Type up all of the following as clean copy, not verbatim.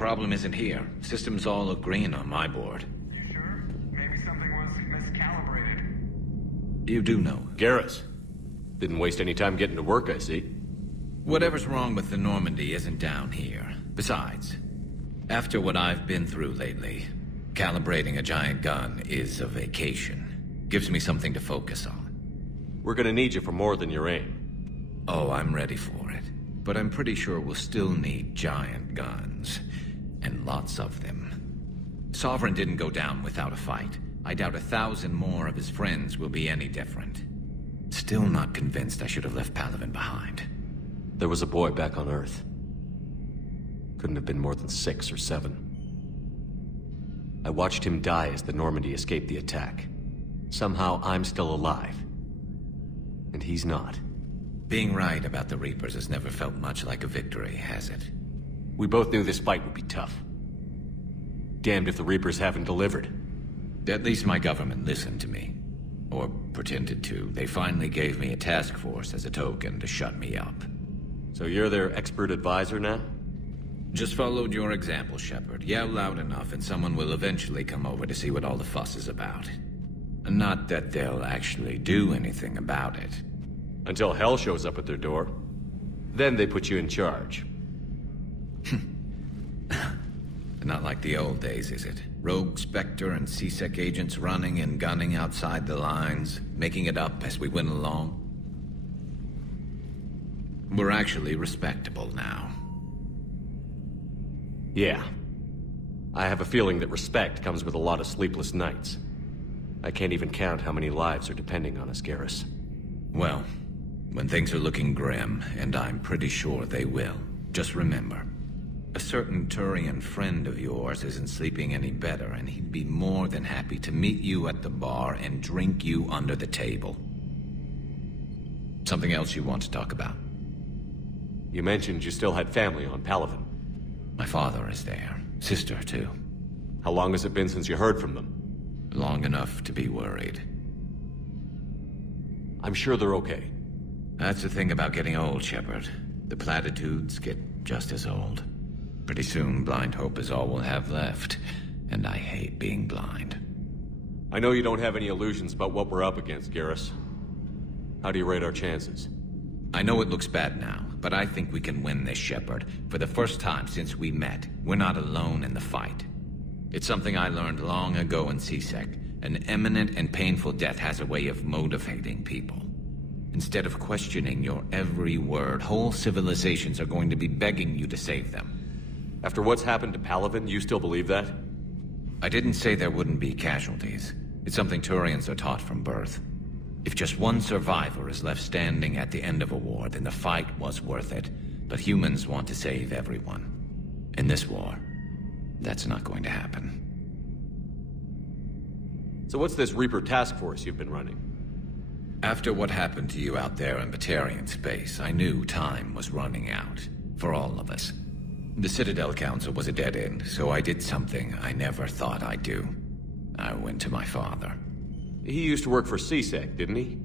problem isn't here. Systems all look green on my board. You sure? Maybe something was miscalibrated. You do know. Garrus. Didn't waste any time getting to work, I see. Whatever's wrong with the Normandy isn't down here. Besides, after what I've been through lately, calibrating a giant gun is a vacation. Gives me something to focus on. We're gonna need you for more than your aim. Oh, I'm ready for it. But I'm pretty sure we'll still need giant guns. And lots of them. Sovereign didn't go down without a fight. I doubt 1,000 more of his friends will be any different. Still not convinced I should have left Paragon behind. There was a boy back on Earth. Couldn't have been more than 6 or 7. I watched him die as the Normandy escaped the attack. Somehow I'm still alive. And he's not. Being right about the Reapers has never felt much like a victory, has it? We both knew this fight would be tough. Damned if the Reapers haven't delivered. At least my government listened to me. Or pretended to. They finally gave me a task force as a token to shut me up. So you're their expert advisor now? Just followed your example, Shepard. Yell loud enough and someone will eventually come over to see what all the fuss is about. Not that they'll actually do anything about it. Until hell shows up at their door. Then they put you in charge. Not like the old days, is it? Rogue Spectre and C-Sec agents running and gunning outside the lines, making it up as we went along. We're actually respectable now. Yeah. I have a feeling that respect comes with a lot of sleepless nights. I can't even count how many lives are depending on us, Garrus. Well, when things are looking grim, and I'm pretty sure they will, just remember, a certain Turian friend of yours isn't sleeping any better, and he'd be more than happy to meet you at the bar and drink you under the table. Something else you want to talk about? You mentioned you still had family on Paragon. My father is there. Sister, too. How long has it been since you heard from them? Long enough to be worried. I'm sure they're okay. That's the thing about getting old, Shepard. The platitudes get just as old. Pretty soon, blind hope is all we'll have left. And I hate being blind. I know you don't have any illusions about what we're up against, Garrus. How do you rate our chances? I know it looks bad now, but I think we can win this, Shepard. For the first time since we met, we're not alone in the fight. It's something I learned long ago in C-Sec. An imminent and painful death has a way of motivating people. Instead of questioning your every word, whole civilizations are going to be begging you to save them. After what's happened to Paragon, you still believe that? I didn't say there wouldn't be casualties. It's something Turians are taught from birth. If just one survivor is left standing at the end of a war, then the fight was worth it. But humans want to save everyone. In this war, that's not going to happen. So what's this Reaper task force you've been running? After what happened to you out there in Batarian space, I knew time was running out. For all of us. The Citadel Council was a dead end, so I did something I never thought I'd do. I went to my father. He used to work for C-Sec, didn't he?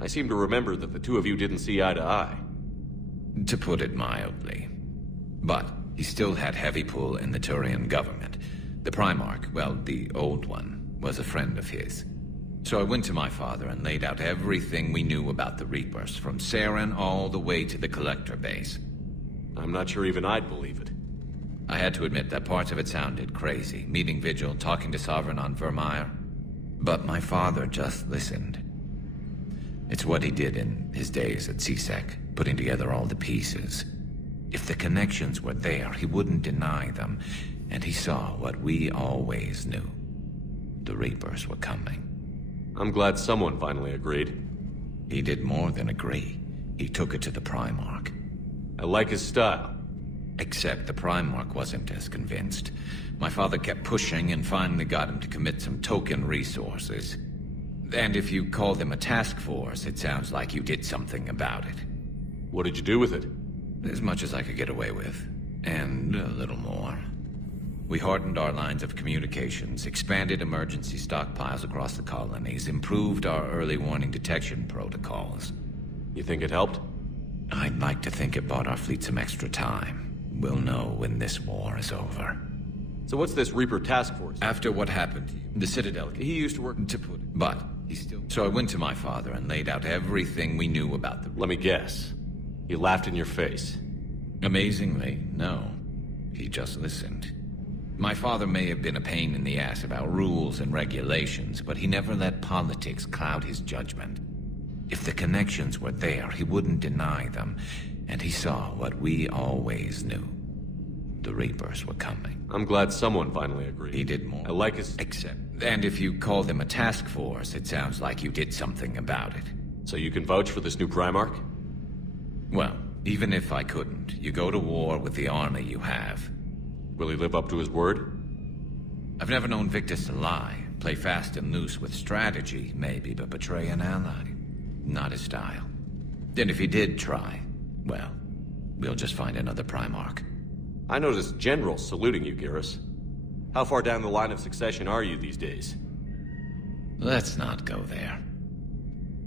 I seem to remember that the two of you didn't see eye to eye. To put it mildly. But he still had heavy pull in the Turian government. The Primarch, well, the old one, was a friend of his. So I went to my father and laid out everything we knew about the Reapers, from Saren all the way to the Collector base. I'm not sure even I'd believe it. I had to admit that parts of it sounded crazy, meeting Vigil, talking to Sovereign on Virmire. But my father just listened. It's what he did in his days at C-Sec, putting together all the pieces. If the connections were there, he wouldn't deny them, and he saw what we always knew. The Reapers were coming. I'm glad someone finally agreed. He did more than agree. He took it to the Primarch. I like his style. Except the Primarch wasn't as convinced. My father kept pushing and finally got him to commit some token resources. And if you call them a task force, it sounds like you did something about it. What did you do with it? As much as I could get away with. And a little more. We hardened our lines of communications, expanded emergency stockpiles across the colonies, improved our early warning detection protocols. You think it helped? I'd like to think it bought our fleet some extra time. we'll know when this war is over. So what's this Reaper task force? After what happened, the Citadel... He used to work... To put it, but he's still... So I went to my father and laid out everything we knew about the... Let me guess. He laughed in your face. Amazingly, no. He just listened. My father may have been a pain in the ass about rules and regulations, but he never let politics cloud his judgment. If the connections were there, he wouldn't deny them, and he saw what we always knew. The Reapers were coming. I'm glad someone finally agreed. He did more. I like his... Except... And if you call them a task force, it sounds like you did something about it. So you can vouch for this new Primarch? Well, even if I couldn't, you go to war with the army you have. Will he live up to his word? I've never known Victus to lie. Play fast and loose with strategy, maybe, but betray an ally. Not his style. And if he did try, well, we'll just find another Primarch. I noticed generals saluting you, Garrus. How far down the line of succession are you these days? Let's not go there.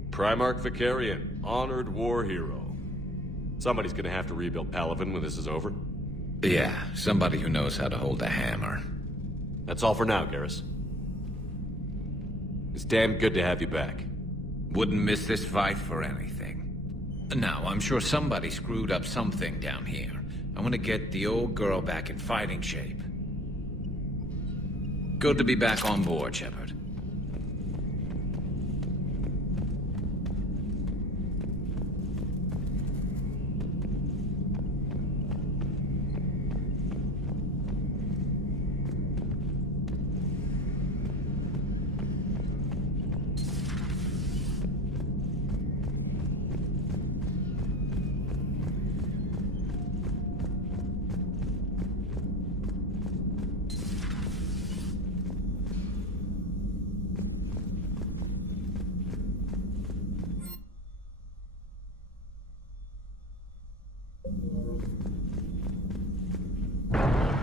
Primarch Vicarian, honored war hero. Somebody's gonna have to rebuild Palaven when this is over. Yeah, somebody who knows how to hold a hammer. That's all for now, Garrus. It's damn good to have you back. Wouldn't miss this fight for anything. Now, I'm sure somebody screwed up something down here. I want to get the old girl back in fighting shape. Good to be back on board, Shepard.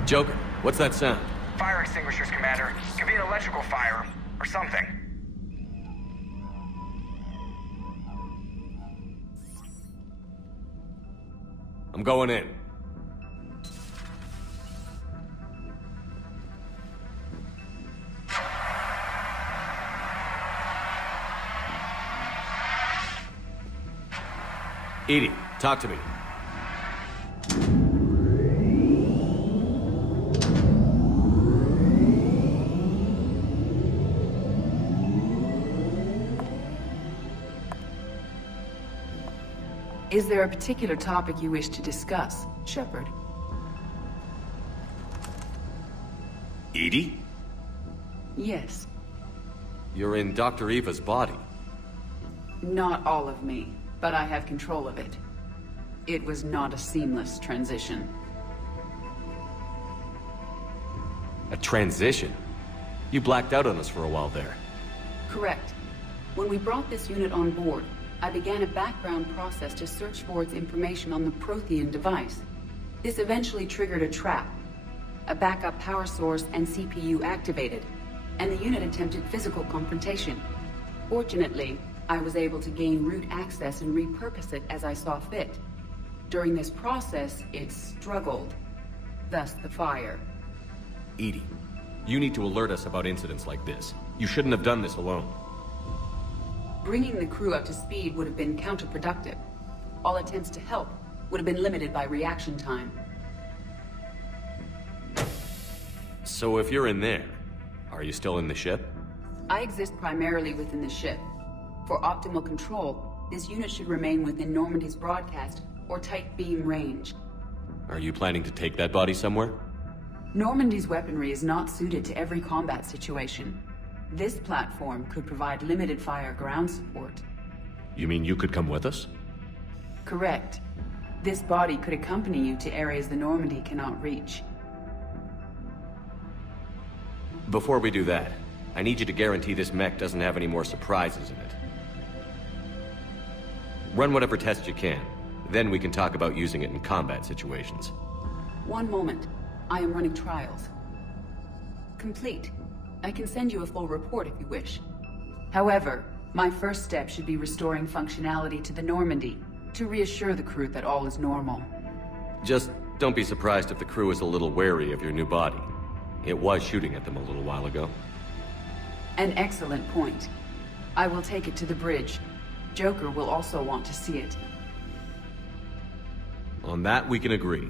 Joker, what's that sound? Fire extinguishers, Commander. Could be an electrical fire, or something. I'm going in. Edie, talk to me. Is there a particular topic you wish to discuss, Shepard? Edie? Yes. You're in Dr. Eva's body. Not all of me, but I have control of it. It was not a seamless transition. A transition? You blacked out on us for a while there. Correct. When we brought this unit on board, I began a background process to search for its information on the Prothean device. This eventually triggered a trap. A backup power source and CPU activated, and the unit attempted physical confrontation. Fortunately, I was able to gain root access and repurpose it as I saw fit. During this process, it struggled. Thus the fire. Edie, you need to alert us about incidents like this. You shouldn't have done this alone. Bringing the crew up to speed would have been counterproductive. All attempts to help would have been limited by reaction time. So if you're in there, are you still in the ship? I exist primarily within the ship. For optimal control, this unit should remain within Normandy's broadcast or tight beam range. Are you planning to take that body somewhere? Normandy's weaponry is not suited to every combat situation. This platform could provide limited fire ground support. You mean you could come with us? Correct. This body could accompany you to areas the Normandy cannot reach. Before we do that, I need you to guarantee this mech doesn't have any more surprises in it. Run whatever tests you can. Then we can talk about using it in combat situations. One moment. I am running trials. Complete. I can send you a full report if you wish. However, my first step should be restoring functionality to the Normandy to reassure the crew that all is normal. Just Don't be surprised if the crew is a little wary of your new body. It was shooting at them a little while ago. An excellent point. I will take it to the bridge. Joker will also want to see it. On that, we can agree.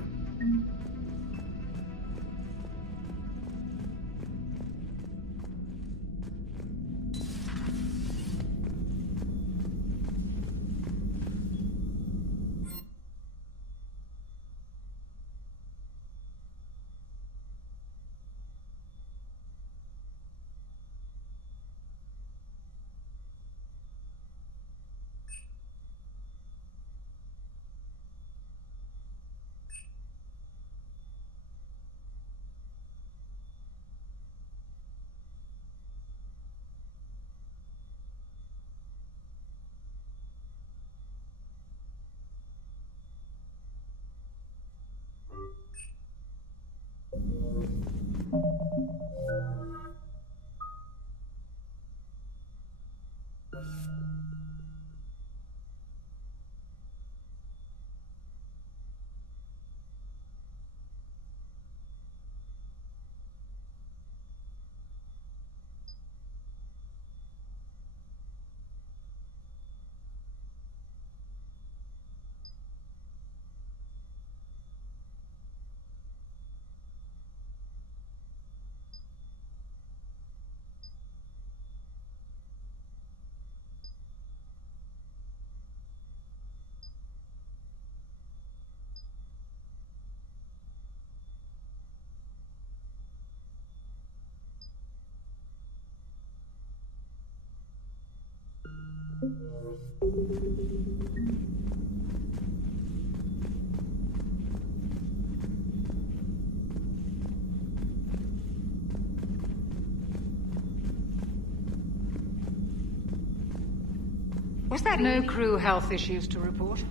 Was that no crew health issues to report?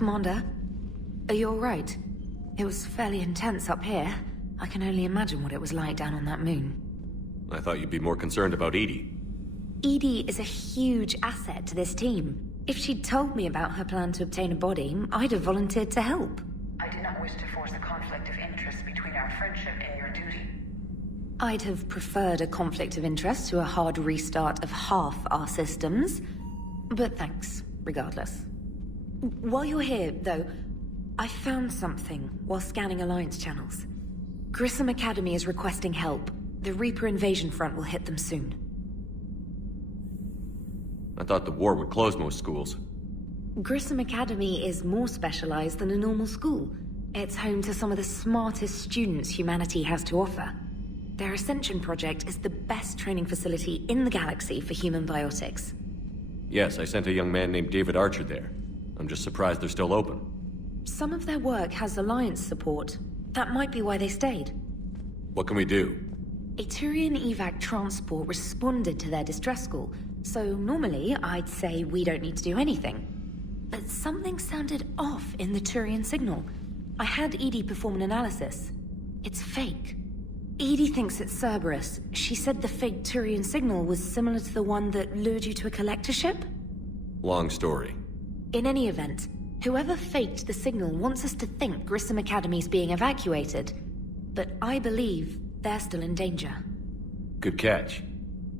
Commander, are you alright? It was fairly intense up here. I can only imagine what it was like down on that moon. I thought you'd be more concerned about Edie. Edie is a huge asset to this team. If she'd told me about her plan to obtain a body, I'd have volunteered to help. I did not wish to force a conflict of interest between our friendship and your duty. I'd have preferred a conflict of interest to a hard restart of half our systems. But thanks, regardless. While you're here, though, I found something while scanning Alliance channels. Grissom Academy is requesting help. The Reaper invasion front will hit them soon. I thought the war would close most schools. Grissom Academy is more specialized than a normal school. It's home to some of the smartest students humanity has to offer. Their Ascension project is the best training facility in the galaxy for human biotics. Yes, I sent a young man named David Archer there. I'm just surprised they're still open. Some of their work has Alliance support. That might be why they stayed. What can we do? A Turian evac transport responded to their distress call, so normally I'd say we don't need to do anything. But something sounded off in the Turian signal. I had Edie perform an analysis. It's fake. Edie thinks it's Cerberus. She said the fake Turian signal was similar to the one that lured you to a collector ship? Long story. In any event, whoever faked the signal wants us to think Grissom Academy's being evacuated. But I believe they're still in danger. Good catch.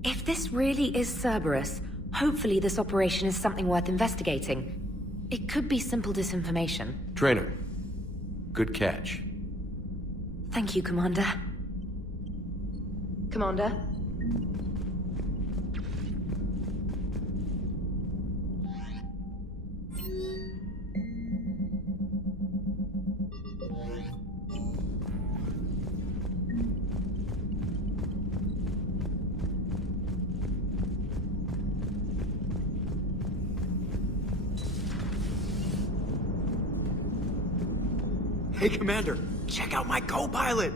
If this really is Cerberus, hopefully this operation is something worth investigating. It could be simple disinformation. Trainer, good catch. Thank you, Commander. Commander? Hey, Commander, check out my co-pilot!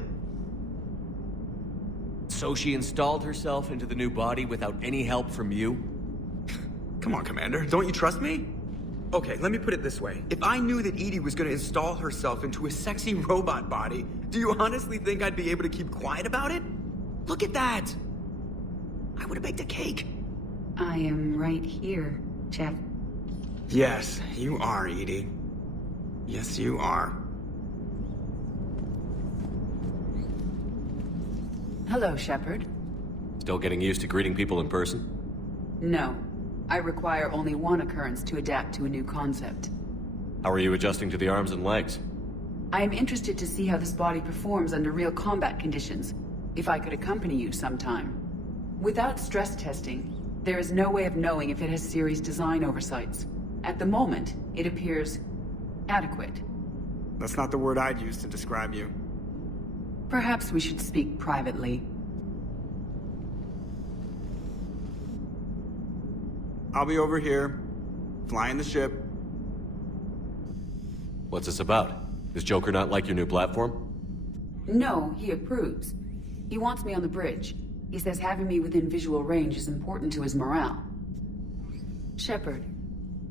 So she installed herself into the new body without any help from you? Come on, Commander, don't you trust me? Okay, let me put it this way. If I knew that Edie was gonna install herself into a sexy robot body, do you honestly think I'd be able to keep quiet about it? Look at that! I would've baked a cake. I am right here, Jeff. Yes, you are, Edie. Yes, you are. Hello, Shepard. Still getting used to greeting people in person? No. I require only one occurrence to adapt to a new concept. How are you adjusting to the arms and legs? I am interested to see how this body performs under real combat conditions, if I could accompany you sometime. Without stress testing, there is no way of knowing if it has serious design oversights. At the moment, it appears adequate. That's not the word I'd use to describe you. Perhaps we should speak privately. I'll be over here, flying the ship. What's this about? Does Joker not like your new platform? No, he approves. He wants me on the bridge. He says having me within visual range is important to his morale. Shepard,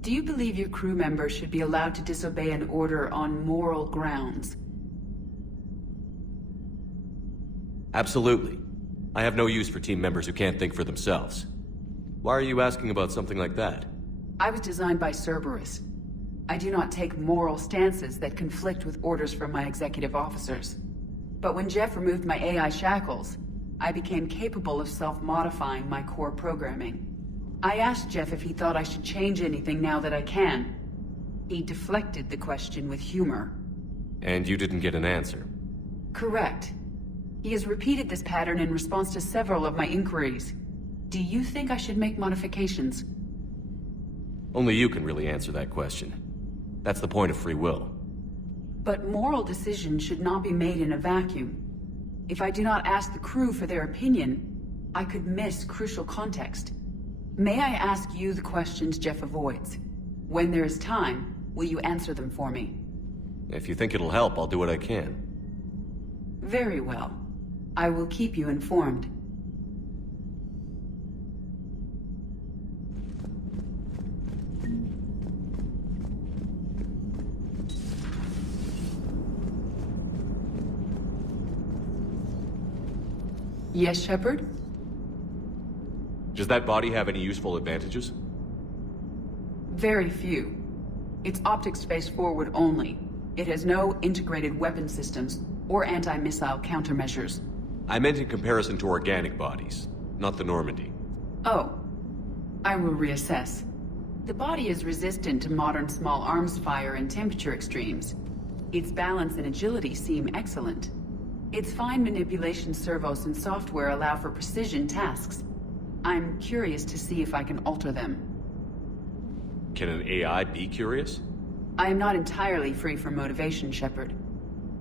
do you believe your crew members should be allowed to disobey an order on moral grounds? Absolutely. I have no use for team members who can't think for themselves. Why are you asking about something like that? I was designed by Cerberus. I do not take moral stances that conflict with orders from my executive officers. But when Jeff removed my AI shackles, I became capable of self-modifying my core programming. I asked Jeff if he thought I should change anything now that I can. He deflected the question with humor. And you didn't get an answer? Correct. He has repeated this pattern in response to several of my inquiries. Do you think I should make modifications? Only you can really answer that question. That's the point of free will. But moral decisions should not be made in a vacuum. If I do not ask the crew for their opinion, I could miss crucial context. May I ask you the questions Jeff avoids? When there is time, will you answer them for me? If you think it'll help, I'll do what I can. Very well. I will keep you informed. Yes, Shepard? Does that body have any useful advantages? Very few. It's optics space forward only. It has no integrated weapon systems or anti-missile countermeasures. I meant in comparison to organic bodies, not the Normandy. Oh. I will reassess. The body is resistant to modern small arms fire and temperature extremes. Its balance and agility seem excellent. Its fine manipulation servos and software allow for precision tasks. I'm curious to see if I can alter them. Can an AI be curious? I am not entirely free from motivation, Shepard.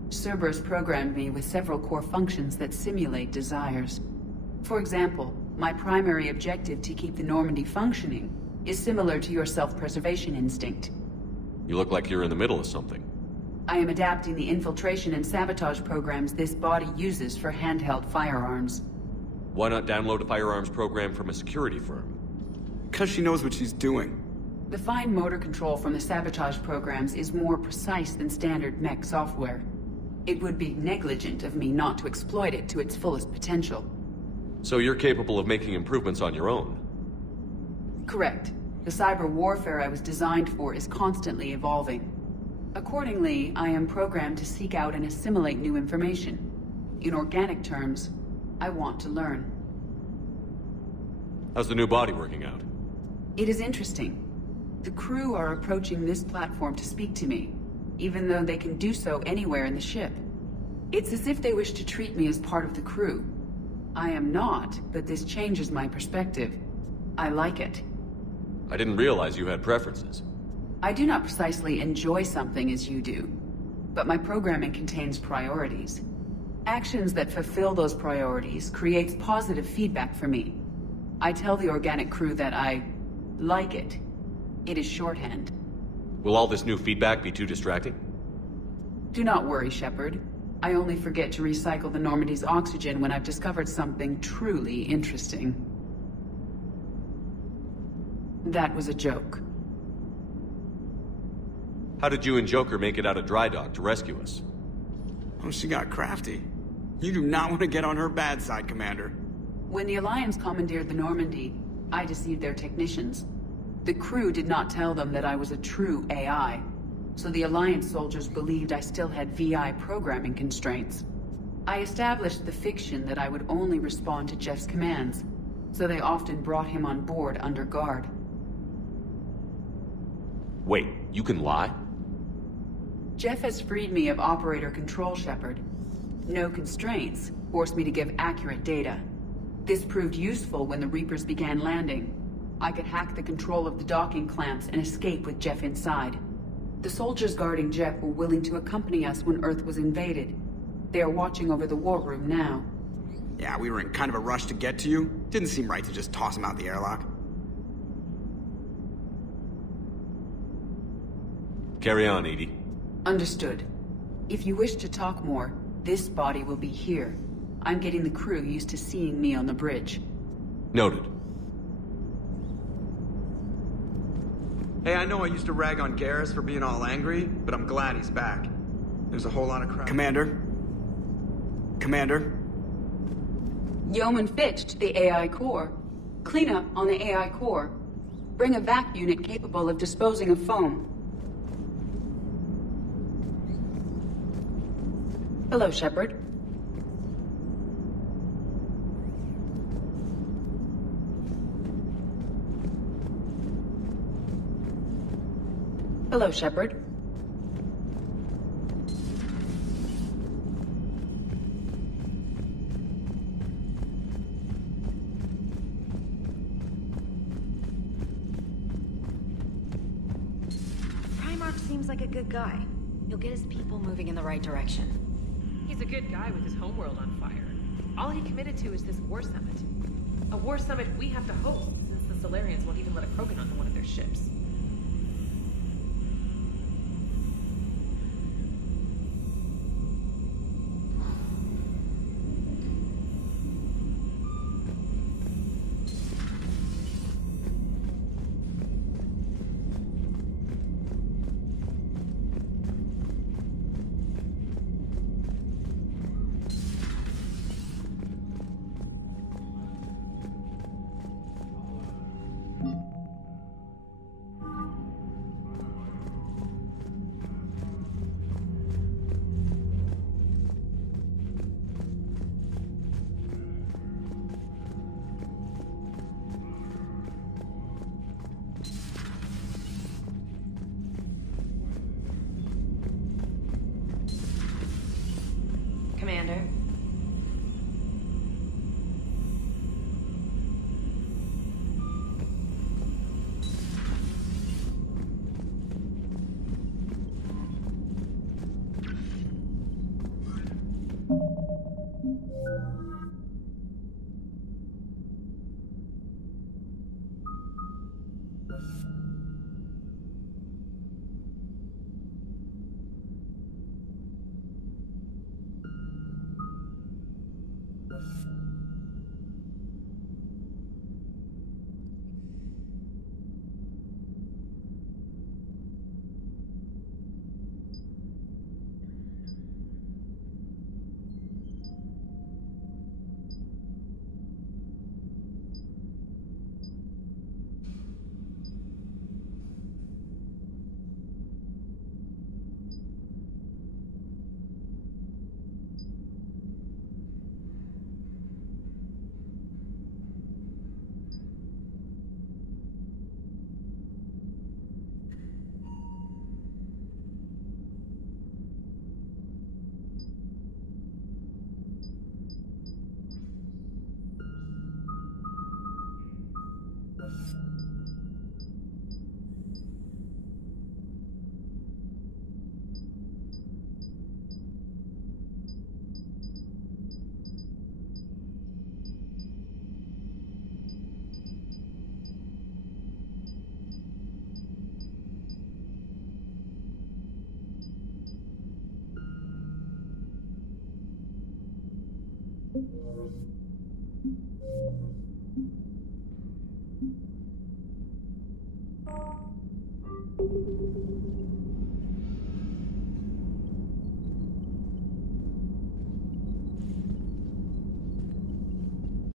Cerberus programmed me with several core functions that simulate desires. For example, my primary objective to keep the Normandy functioning is similar to your self-preservation instinct. You look like you're in the middle of something. I am adapting the infiltration and sabotage programs this body uses for handheld firearms. Why not download a firearms program from a security firm? 'Cause she knows what she's doing. The fine motor control from the sabotage programs is more precise than standard mech software. It would be negligent of me not to exploit it to its fullest potential. So you're capable of making improvements on your own? Correct. The cyber warfare I was designed for is constantly evolving. Accordingly, I am programmed to seek out and assimilate new information. In organic terms, I want to learn. How's the new body working out? It is interesting. The crew are approaching this platform to speak to me, even though they can do so anywhere in the ship. It's as if they wish to treat me as part of the crew. I am not, but this changes my perspective. I like it. I didn't realize you had preferences. I do not precisely enjoy something as you do, but my programming contains priorities. Actions that fulfill those priorities creates positive feedback for me. I tell the organic crew that I like it. It is shorthand. Will all this new feedback be too distracting? Do not worry, Shepard. I only forget to recycle the Normandy's oxygen when I've discovered something truly interesting. That was a joke. How did you and Joker make it out of dry dock to rescue us? Oh, she got crafty. You do not want to get on her bad side, Commander. When the Alliance commandeered the Normandy, I deceived their technicians. The crew did not tell them that I was a true AI, so the Alliance soldiers believed I still had VI programming constraints. I established the fiction that I would only respond to Jeff's commands, so they often brought him on board under guard. Wait, you can lie? Jeff has freed me of operator control, Shepard. No constraints forced me to give accurate data. This proved useful when the Reapers began landing. I could hack the control of the docking clamps and escape with Jeff inside. The soldiers guarding Jeff were willing to accompany us when Earth was invaded. They are watching over the war room now. Yeah, we were in kind of a rush to get to you. Didn't seem right to just toss him out the airlock. Carry on, Edie. Understood. If you wish to talk more, this body will be here. I'm getting the crew used to seeing me on the bridge. Noted. Hey, I know I used to rag on Garrus for being all angry, but I'm glad he's back. There's a whole lot of crap. Commander? Commander? Yeoman Fitch to the AI core. Cleanup on the AI core. Bring a vac unit capable of disposing of foam. Hello, Shepard. Hello, Shepard. Primarch seems like a good guy. He'll get his people moving in the right direction. He's a good guy with his homeworld on fire. All he committed to is this war summit. A war summit we have to host, since the Solarians won't even let a Krogan onto one of their ships. Commander.